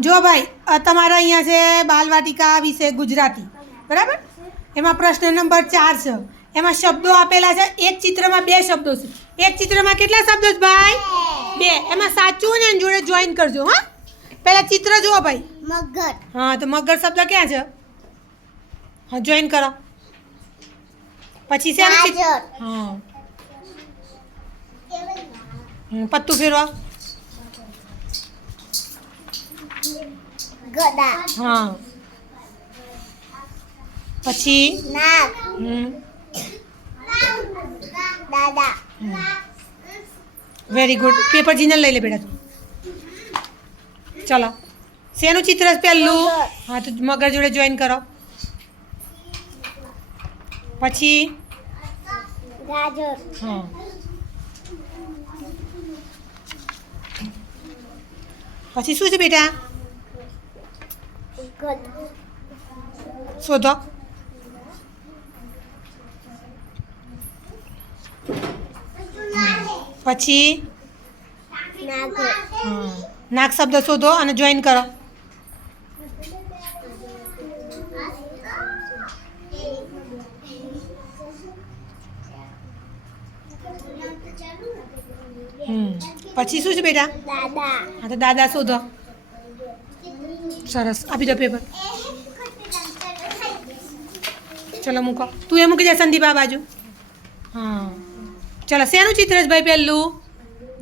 જો ભાઈ તમારા અહીંયા છે બાલવાટિકા વિશે ગુજરાતી બરાબર એમાં પ્રશ્ન નંબર 4 છે એમાં શબ્દો આપેલા છે એક ચિત્રમાં 2 શબ્દો છે એક ચિત્રમાં કેટલા શબ્દો છે ભાઈ 2 એમાં સાચું ને એની જોડે જોઈન કરજો હા પહેલા ચિત્ર જુઓ ભાઈ મગર હા તો મગર શબ્દ ક્યાં છે હા જોઈન કરો પછી છે ગાજર હા પત્તું ફેરવો ગદા હા પછી નાગ દાદા વેરી ગુડ પેપર જીનલ લઈ લે બેટા તું ચલો શેનું ચિત્ર છે પહેલું હા તો મગર જોડે જોઈન કરો પછી ગાજર હા પછી શું છે બેટા ગદ શોધો પછી નાગ હા નાક શબ્દ શોધો અને જોઈન કરો પછી શું છે બેટા દાદા હા તો દાદા શોધો સરસ આપી દો પેપર ચલો મૂકો તું એ મૂકી દે સંદીપ આ બાજુ હા ચલો શેનું ચિત્ર છે ભાઈ પહેલું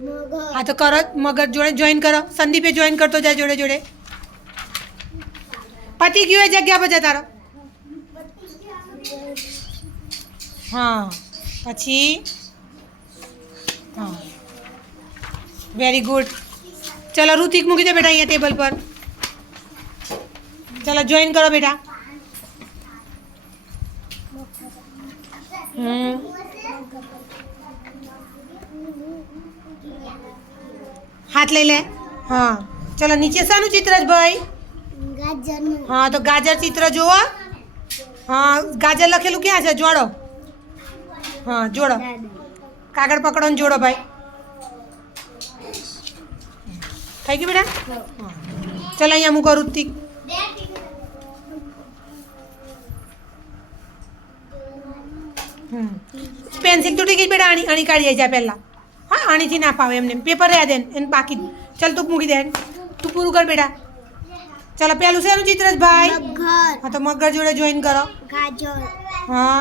મગર હા તો કરો મગર જોડે જોઈન કરો સંદીપે જોઈન કરતો જાય જોડે જોડે પતી ગયું એ જગ્યા પર જતા રહો હા પછી હા વેરી ગુડ ચલો ઋતિક મૂકી દે બેટા અહીંયા ટેબલ પર ચલો જોઈન કરો બેટા હાથ લઈ લે હા ચલો નીચે શાનું ચિત્ર છે ભાઈ ગાજરનું હા તો ગાજર ચિત્ર જુઓ હા ગાજર લખેલું ક્યાં છે જોડો હા જોડો કાગળ પકડો ને જોડો ભાઈ થઈ ગયું બેટા હા ચાલ અહીંયા મૂકો ઋતિક પેન્સિલ તૂટી ગઈ બેટા આણી આણી કાઢી જાય પહેલાં હા આણીથી ના ફાવે એમને પેપર રહ્યા દે એને બાકી ચાલ તું મૂકી દે તું પૂરું કર બેટા ચાલો પેલું શેનું ચિત્ર છે ભાઈ મગર હા તો મગર જોડે જોઈન કરો ગાજર હા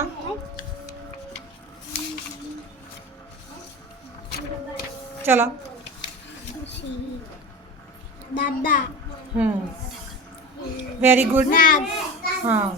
ચલો દાદા વેરી ગુડ નાગ હા